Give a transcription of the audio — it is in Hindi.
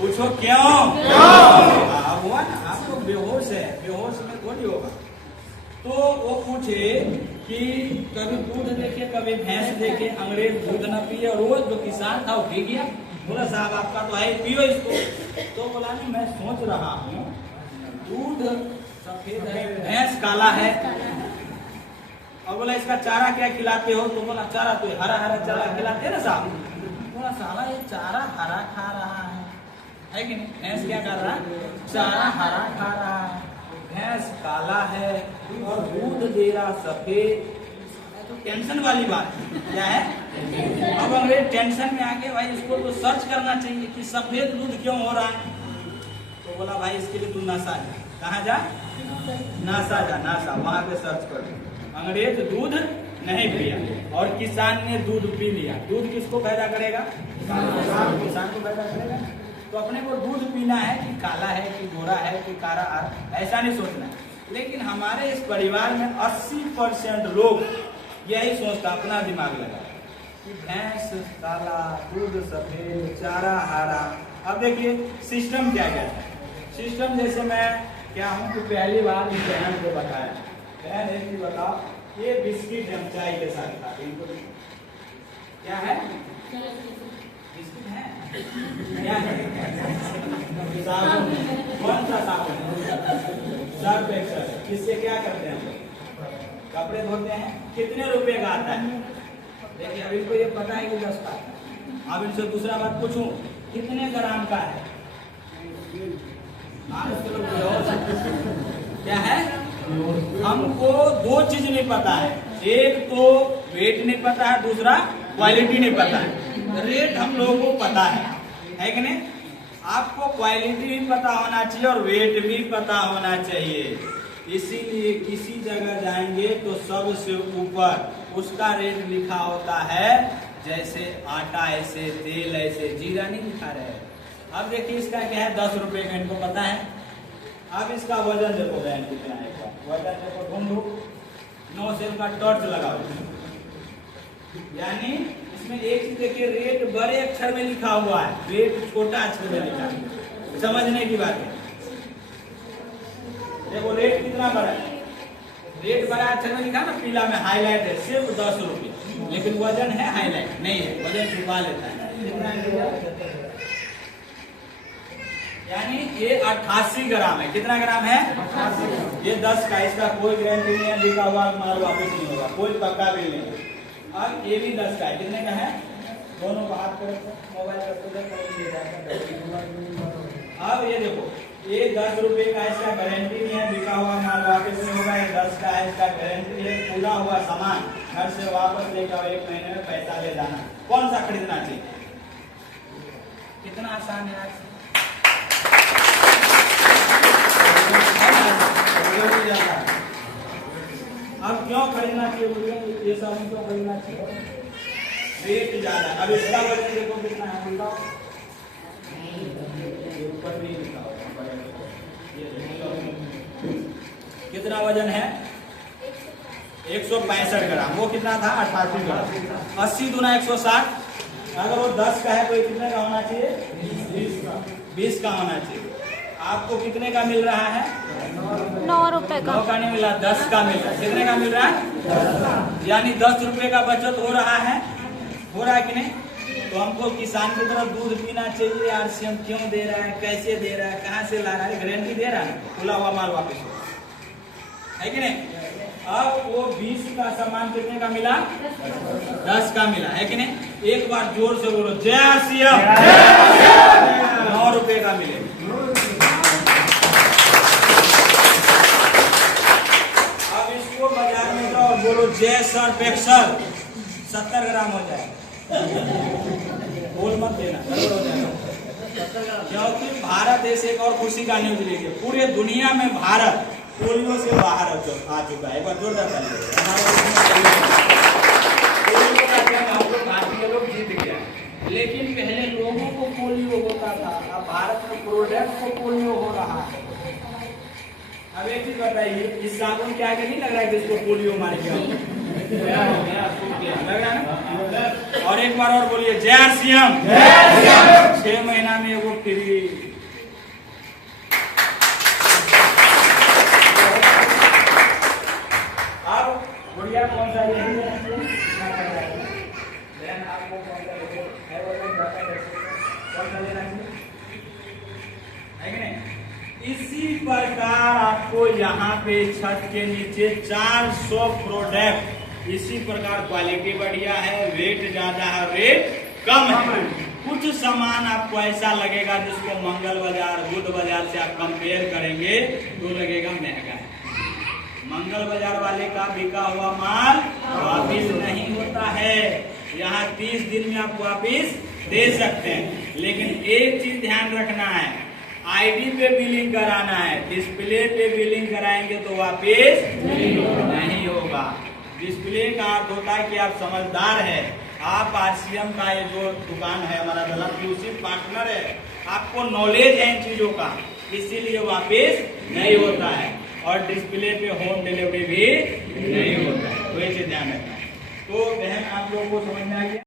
पूछो क्यों? अब हुआ ना, आप लोग बेहोश है, बेहोश में थोड़ी होगा। तो वो पूछे कि कभी दूध देखे, कभी भैंस देखे, अंग्रेज दूध न पिए, और वो जो किसान था वो पी गया। बोला साहब आपका तो है, पियो इसको। तो बोला नहीं, मैं सोच रहा हूँ दूध सफेद है, भैंस काला है, और बोला इसका चारा क्या खिलाते हो? तो बोला चारा तो हरा हरा चारा खिलाते है ना साहब। बोला साला ये चारा हरा खा रहा है कि नहीं? भैंस क्या कर रहा है? चारा हरा खा रहा है, भैंस काला है और दूध दे रहा सफेद। तो टेंशन वाली बात क्या है? अब अंग्रेज टेंशन में आके भाई इसको तो सर्च करना चाहिए कि सफेद दूध क्यों हो रहा है। तो बोला भाई इसके लिए तू नासा जा। कहाँ जा? नासा जा, नासा, वहां पे सर्च कर। अंग्रेज दूध नहीं पिया और किसान ने दूध पी लिया। दूध किसको पैदा करेगा? किसान को पैदा करेगा। तो अपने को दूध पीना है कि काला है कि गोरा है कि कारा, ऐसा नहीं सोचना है। लेकिन हमारे इस परिवार में 80% लोग यही सोचता, अपना दिमाग लगा कि भैंस काला, दूध सफेद, चारा हरा। अब देखिए सिस्टम क्या क्या है। सिस्टम जैसे मैं क्या हूँ कि पहली बार इस बहन को बताया, बहन एक चीज बताओ, ये बिस्किट हम चाय के साथ खाते हैं, क्या है? बिस्किट है? क्या है? साबुन। कौन सा साबुन? Surf Excel. किससे क्या करते हैं? कपड़े धोते हैं। कितने रुपए का आता है? देखिए अभी को ये पता है कि 10 का। अब इनसे दूसरा बात पूछूं, कितने ग्राम का है? क्या है? हमको दो चीज नहीं पता है, एक तो वेट नहीं पता है, दूसरा क्वालिटी नहीं पता है। रेट हम लोगों को पता है कि नहीं? आपको क्वालिटी भी पता होना चाहिए और वेट भी पता होना चाहिए। इसीलिए किसी जगह जाएंगे तो सबसे ऊपर उसका रेट लिखा होता है, जैसे आटा ऐसे, तेल ऐसे, जीरा नहीं लिखा रहे। अब देखिए इसका क्या है, 10 रुपए का, इनको पता है। अब इसका वजन देखो बहन कितना है, वजन देखो, ढूंढो 9 सेल का टॉर्च लगाओ। यानी इसमें एक चीज देखिए, रेट बड़े अक्षर में लिखा हुआ है, रेट छोटा अक्षर में लिखा है। समझने की बात है। देखो रेट कितना बड़ा है, रेट बड़ा अक्षर में लिखा ना, पीला में हाईलाइट है, सिर्फ 10 रुपये, लेकिन वजन है हाईलाइट नहीं है, वजन छुपा लेता है। कितना? यानी ये 88 ग्राम है। कितना ग्राम है? 88। ये 10 का, इसका कोई गारंटी नहीं है, बिका हुआ माल वापस नहीं होगा, कोई पक्का बिल नहीं है। अब ये भी 10 का है। कितने का है? दोनों को हाथ पर मोबाइल अब ये देखो, ये 10 रुपए का, इसका गारंटी नहीं है, बिका हुआ माल वापस नहीं होगा। ये 10 का है, इसका गारंटी है, पूरा हुआ सामान घर से वापस लेकर 1 महीने में पैसा ले जाना। कौन सा खरीदना चाहिए? कितना आसान है आज। अब क्यों खरीदना चाहिए? ये साबुन क्यों खरीदना चाहिए? रेट ज्यादा। अब इसका वजन देखो कितना है, बताओ। ऊपर नहीं लिखा होगा, कितना वजन है? 165 ग्राम। वो कितना था? 88 ग्राम। 80 दूना 160। अगर वो 10 का है तो कितने का होना चाहिए? 20 का होना चाहिए। आपको कितने का मिल रहा है? 9 रुपए का। 9 का नहीं मिला, 10 का मिल रहा है। कितने का मिल रहा है? यानी 10 रुपए का बचत हो रहा है, हो रहा है कि नहीं? तो हमको किसान की तरफ दूध पीना चाहिए। आरसीएम क्यों दे रहा है, कैसे दे रहा है, कहाँ से ला रहा है, गारंटी दे रहा है, खुला हुआ माल वापस है कि नहीं? अब वो 20 का सामान कितने का मिला? 10 का मिला, है कि नहीं? एक बार जोर से बोलो, जय आरसीएम। 9 रुपए का मिले। अब इसको बाजार में जाओ, बोलो जय सर्फ एक्सेल, 70 ग्राम हो जाए। बोल मत देना, गड़बड़ हो जाएगा। क्योंकि भारत देश एक और खुशी का न्यूज लीजिए, पूरे दुनिया में भारत पोलियो से बाहर आ चुका है। एक बार जोरदार ताली। पोलियो का जंग हम लोग भारतीय लोग जीत गया, लेकिन पहले लोगों को पोलियो होता था, अब भारत में प्रोडक्ट को पोलियो हो रहा है। अब एक चीज बताइए, इस साबुन के आगे नहीं लग रहा है कि इसको पोलियो मार गया, लग रहा है ना? और एक बार और बोलिए जय RCM। 6 महीना में वो फ्री। अब गुड़िया कौन सा लेंगे? आपको कौन सा लेंगे? कौन सा लेना है कि नहीं? इसी प्रकार आपको यहाँ पे छत के नीचे 400 प्रोडक्ट, इसी प्रकार क्वालिटी बढ़िया है, वेट ज्यादा है, रेट कम है। कुछ सामान आपको ऐसा लगेगा जिसको मंगल बाजार, बुध बाजार से आप कंपेयर करेंगे तो लगेगा महंगा है। मंगल बाजार वाले का बिका हुआ माल वापिस नहीं होता है। यहाँ 30 दिन में आप वापिस दे सकते हैं, लेकिन एक चीज ध्यान रखना है, आईडी पे बिलिंग कराना है। डिस्प्ले पे बिलिंग कराएंगे तो वापिस नहीं होगा। डिस्प्ले का अर्थ होता है कि आप समझदार है, आप RCM का ये जो दुकान है हमारा दलाल QC पार्टनर है, आपको नॉलेज है इन चीजों का, इसीलिए वापिस नहीं होता है। और डिस्प्ले पे होम डिलीवरी भी नहीं होता है, तो ये चीज ध्यान रखना है। तो बहन आप लोगों को समझ में आ गया।